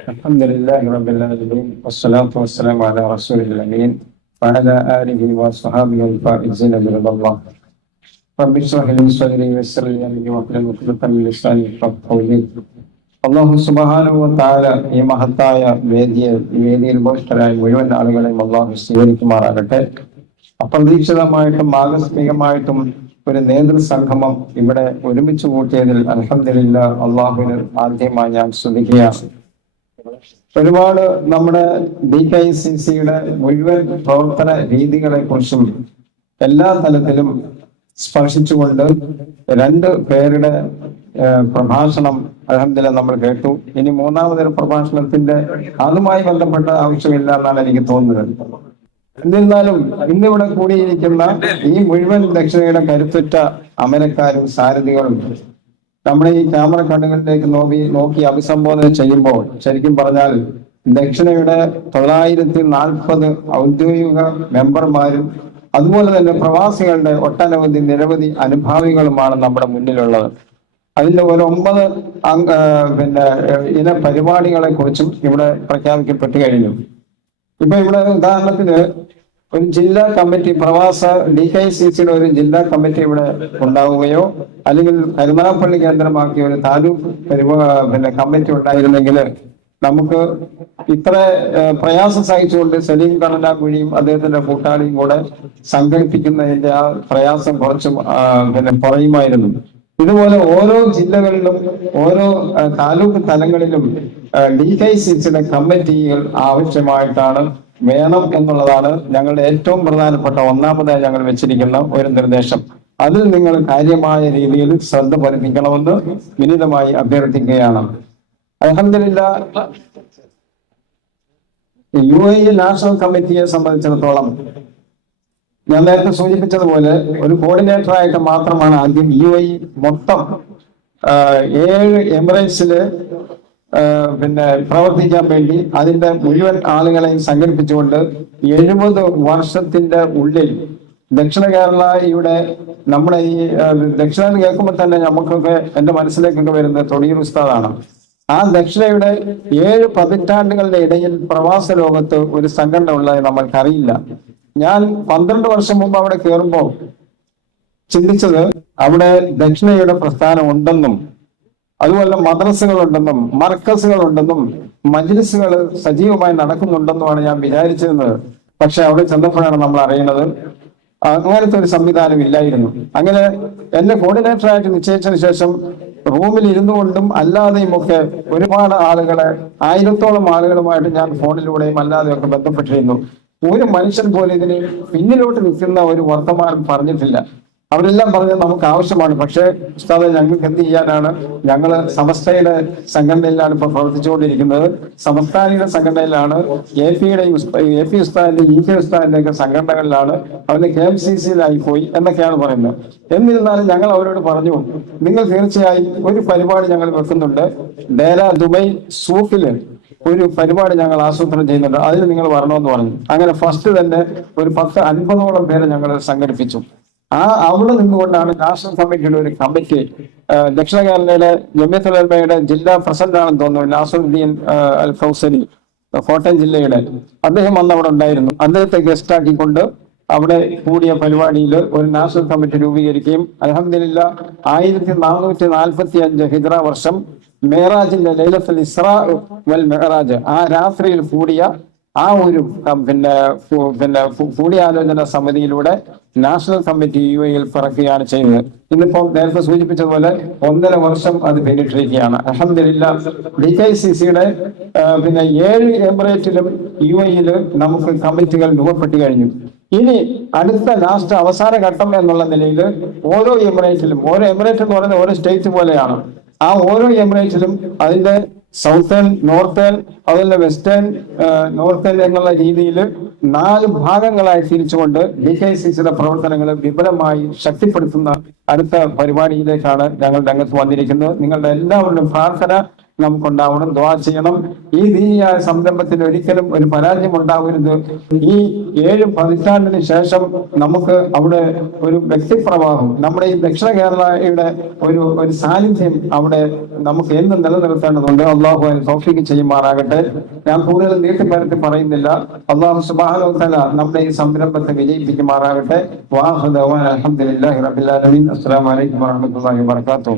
الحمد لله رب العالمين والصلاة والسلام على رسول الأمين وعلى آله وصحبه الفائزين برضا الله. رب اشرح لي صدري ويسر لي أمري واحلل عقدة من لساني يفقهوا قولي. അള്ളാഹു സുബ്ഹാനഹു വ തആല ഈ മഹത്തായ വേദിയിൽ ഉപവിഷ്ടരായ മുഴുവൻ ആളുകളെയും അള്ളാഹു സ്വീകരിക്കുമാറാകട്ടെ. അപ്രതീക്ഷിതമായിട്ടും ആകസ്മികമായിട്ടും ഒരു നേതൃസംഗമം ഇവിടെ ഒരുമിച്ച് കൂട്ടിയതിൽ അൽഹംദുലില്ലാഹ് അള്ളാഹുവിന് ആദ്യമായി ഞാൻ സ്തുതിക്കുകയാണ്. ഒരുപാട് നമ്മുടെ DKICCയുടെ മുഴുവൻ പ്രവർത്തന രീതികളെ കുറിച്ചും എല്ലാ തലത്തിലും സ്പർശിച്ചുകൊണ്ട് രണ്ട് പേരുടെ പ്രഭാഷണം അൽഹംദുലില്ലാഹ് നമ്മൾ കേട്ടു. ഇനി മൂന്നാമതൊരു പ്രഭാഷണത്തിന്റെ അതുമായി ബന്ധപ്പെട്ട ആവശ്യമില്ല എന്നാണ് എനിക്ക് തോന്നുന്നത്. എന്നിരുന്നാലും ഇന്നിവിടെ കൂടിയിരിക്കുന്ന ഈ മുഴുവൻ ദക്ഷിണയുടെ കരുത്തുറ്റ അമരക്കാരും സാരഥികളും നമ്മുടെ ഈ ക്യാമറ കണ്ണുകളിലേക്ക് നോക്കി അഭിസംബോധന ചെയ്യുമ്പോൾ ശരിക്കും പറഞ്ഞാൽ ദക്ഷിണയുടെ 940 ഔദ്യോഗിക മെമ്പർമാരും അതുപോലെ തന്നെ പ്രവാസികളുടെ നിരവധി അനുഭാവികളുമാണ് നമ്മുടെ മുന്നിലുള്ളത്. അതിന്റെ ഒരു 9 ഇന പരിപാടികളെ കുറിച്ചും ഇവിടെ പ്രഖ്യാപിക്കപ്പെട്ടു കഴിഞ്ഞു. ഇപ്പൊ ഇവിടെ ഉദാഹരണത്തിന് ഒരു ജില്ലാ കമ്മിറ്റി DKICCയുടെ ഒരു ജില്ലാ കമ്മിറ്റി ഇവിടെ ഉണ്ടാവുകയോ അല്ലെങ്കിൽ കരുനാഗപ്പള്ളി കേന്ദ്രമാക്കിയ ഒരു താലൂക്ക് കമ്മിറ്റി ഉണ്ടായിരുന്നെങ്കിൽ നമുക്ക് ഇത്ര പ്രയാസം സഹിച്ചുകൊണ്ട് സലീം കണ്ണനാക്കുഴിയും അദ്ദേഹത്തിന്റെ കൂട്ടാളിയും കൂടെ സംഘടിപ്പിക്കുന്നതിന്റെ ആ പ്രയാസം കുറച്ചും കുറയുമായിരുന്നു. ഇതുപോലെ ഓരോ ജില്ലകളിലും ഓരോ താലൂക്ക് തലങ്ങളിലും DKICCയുടെ കമ്മിറ്റികൾ ആവശ്യമായിട്ടാണ് വേണം എന്നുള്ളതാണ് ഞങ്ങളുടെ ഏറ്റവും പ്രധാനപ്പെട്ട ഒന്നാമതായി ഞങ്ങൾ വെച്ചിരിക്കുന്ന ഒരു നിർദ്ദേശം. അതിൽ നിങ്ങൾ കാര്യമായ രീതിയിൽ ശ്രദ്ധ പതിപ്പിക്കണമെന്ന് വിനീതമായി അഭ്യർത്ഥിക്കുകയാണ്. അൽഹംദുലില്ലാഹ് UAE നാഷണൽ കമ്മിറ്റിയെ സംബന്ധിച്ചിടത്തോളം ഞാൻ നേരത്തെ സൂചിപ്പിച്ചതുപോലെ ഒരു കോർഡിനേറ്ററായിട്ട് മാത്രമാണ് ആദ്യം UAE മൊത്തം 7 എമിറേറ്റ്സില് പ്രവർത്തിക്കാൻ വേണ്ടി അതിന്റെ മുഴുവൻ ആളുകളെയും സംഘടിപ്പിച്ചുകൊണ്ട് 70 വർഷത്തിന്റെ ഉള്ളിൽ ദക്ഷിണ കേരളയുടെ നമ്മുടെ ഈ ദക്ഷിണ കേൾക്കുമ്പോൾ തന്നെ നമുക്കൊക്കെ എന്റെ മനസ്സിലേക്കൊക്കെ വരുന്നത് തൊടിയൂർ ഉസ്താദാണ്. ആ ദക്ഷിണയുടെ 7 പതിറ്റാണ്ടുകളുടെ ഇടയിൽ പ്രവാസ ലോകത്ത് ഒരു സംഘടന ഉള്ളത് നമ്മൾക്കറിയില്ല. ഞാൻ 12 വർഷം മുമ്പ് അവിടെ കയറുമ്പോൾ ചിന്തിച്ചത് അവിടെ ദക്ഷിണയുടെ പ്രസ്ഥാനം ഉണ്ടെന്നും അതുപോലെ മദ്രസകൾ ഉണ്ടെന്നും മർക്കസുകൾ ഉണ്ടെന്നും മജ്ലിസുകൾ സജീവമായി നടക്കുന്നുണ്ടെന്നുമാണ് ഞാൻ വിചാരിച്ചിരുന്നത്. പക്ഷെ അവിടെ ചെന്നപ്പോഴാണ് നമ്മൾ അറിയുന്നത് അങ്ങനത്തെ ഒരു സംവിധാനം ഇല്ലായിരുന്നു. അങ്ങനെ എന്നെ കോർഡിനേറ്ററായിട്ട് നിശ്ചയിച്ചതിന് ശേഷം റൂമിൽ ഇരുന്നു കൊണ്ടും അല്ലാതെയും ഒക്കെ ഒരുപാട് ആളുകളെ 1000-ഓളം ആളുകളുമായിട്ട് ഞാൻ ഫോണിലൂടെയും അല്ലാതെയൊക്കെ ബന്ധപ്പെട്ടിരുന്നു. ഒരു മനുഷ്യൻ പോലും ഇതിന് പിന്നിലോട്ട് നിൽക്കുന്ന ഒരു വർത്തമാനം പറഞ്ഞിട്ടില്ല. അവരെല്ലാം പറഞ്ഞത് നമുക്ക് ആവശ്യമാണ്, പക്ഷേ ഉസ്താദെ ഞങ്ങൾക്ക് എന്ത് ചെയ്യാനാണ്, ഞങ്ങള് സമസ്തയുടെ സംഘടനയിലാണ് ഇപ്പൊ പ്രവർത്തിച്ചുകൊണ്ടിരിക്കുന്നത്, സമസ്താനിയുടെ സംഘടനയിലാണ്, AP ഉസ്താദിന്റെ EK ഉസ്താദിന്റെ ഒക്കെ സംഘടനകളിലാണ്, അവരുടെ KMCCയിലായി പോയി എന്നൊക്കെയാണ് പറയുന്നത്. എന്നിരുന്നാലും ഞങ്ങൾ അവരോട് പറഞ്ഞു, നിങ്ങൾ തീർച്ചയായും ഒരു പരിപാടി ഞങ്ങൾ വെക്കുന്നുണ്ട്, ദുബൈ സൂഫില് ഒരു പരിപാടി ഞങ്ങൾ ആസൂത്രണം ചെയ്യുന്നുണ്ട്, അതിൽ നിങ്ങൾ വരണമെന്ന് പറഞ്ഞു. അങ്ങനെ ഫസ്റ്റ് തന്നെ ഒരു 10-50ഓളം പേരെ ഞങ്ങൾ സംഘടിപ്പിച്ചു. അവിടെ നിന്നുകൊണ്ടാണ് നാഷണൽ കമ്മിറ്റിയുടെ ഒരു കമ്മിറ്റി ദക്ഷിണ കേരളയുടെ ജമിയത്തുൽ ഉലമയുടെ ജില്ലാ പ്രസിഡന്റ് ആണെന്ന് തോന്നുന്നു നാസറുദ്ദീൻ അൽ ഫൗസരി, കോട്ടയം ജില്ലയുടെ, അദ്ദേഹം അന്ന് അവിടെ ഉണ്ടായിരുന്നു. അദ്ദേഹത്തെ ഗസ്റ്റ് ആക്കിക്കൊണ്ട് അവിടെ കൂടിയ പരിപാടിയിൽ ഒരു നാഷണൽ കമ്മിറ്റി രൂപീകരിക്കുകയും അൽഹംദുലില്ലാഹ് 1445 ഹിജ്റ വർഷം മെഹറാജിന്റെ ലൈലത്തുൽ ഇസ്റാ വൽ മെഹറാജ് ആ രാത്രിയിൽ കൂടിയ ആ ഒരു കൂടിയാലോചന സമിതിയിലൂടെ നാഷണൽ കമ്മിറ്റി UAE പിറക്കുകയാണ് ചെയ്തത്. ഇന്നിപ്പോ നേരത്തെ സൂചിപ്പിച്ചതുപോലെ 1.5 വർഷം അത് പിന്നിട്ടിരിക്കുകയാണ്. അൽഹംദുലില്ലാഹ് DKICCയുടെ 7 എമിറേറ്റിലും UAE നമുക്ക് കമ്മിറ്റികൾ രൂപപ്പെട്ടു കഴിഞ്ഞു. ഇനി അടുത്ത ലാസ്റ്റ് അവസാന ഘട്ടം എന്നുള്ള നിലയിൽ ഓരോ എമിറേറ്റ് എന്ന് പറയുന്നത് ഓരോ സ്റ്റേറ്റ് പോലെയാണ്. ആ ഓരോ എമിറേറ്റിലും അതിന്റെ സൗത്തേൺ, നോർത്തേൺ, അതുപോലെ വെസ്റ്റേൺ, നോർത്തേൺ എന്നുള്ള രീതിയിൽ 4 ഭാഗങ്ങളായി തിരിച്ചുകൊണ്ട് DKICCയുടെ പ്രവർത്തനങ്ങൾ വിപുലമായി ശക്തിപ്പെടുത്തുന്ന അടുത്ത പരിപാടിയിലേക്കാണ് ഞങ്ങൾ രംഗത്ത് വന്നിരിക്കുന്നത്. നിങ്ങളുടെ എല്ലാവരുടെയും പ്രാർത്ഥന നമുക്കുണ്ടാവണം. ദുആ ചെയ്യണം. ഈ ദീനിയായ സംരംഭത്തിന് ഒരിക്കലും ഒരു പരാജയം ഉണ്ടാവരുത്. ഈ 7 പതിറ്റാണ്ടിന് ശേഷം നമുക്ക് അവിടെ ഒരു വ്യക്തിപ്രവാഹം, നമ്മുടെ ഈ ദക്ഷിണ കേരളയുടെ ഒരു സാന്നിധ്യം അവിടെ നമുക്ക് എന്നും നിലനിർത്തേണ്ടതുണ്ട്. അള്ളാഹു അതിന് തൗഫീഖ് ചെയ്യുമാറാകട്ടെ. ഞാൻ കൂടുതൽ നീട്ടിപ്പരത്തി പറയുന്നില്ല. അള്ളാഹു സുബ്ഹാനഹു വ തആല നമ്മുടെ ഈ സംരംഭത്തെ വിജയിപ്പിക്കുമാറാകട്ടെ. വാഹു ദഅവാന അൽഹംദുലില്ലാഹി റബ്ബിൽ ആലമീൻ. അസ്സലാമു അലൈക്കും വറഹ്മത്തുള്ളാഹി വബറകാതുഹു.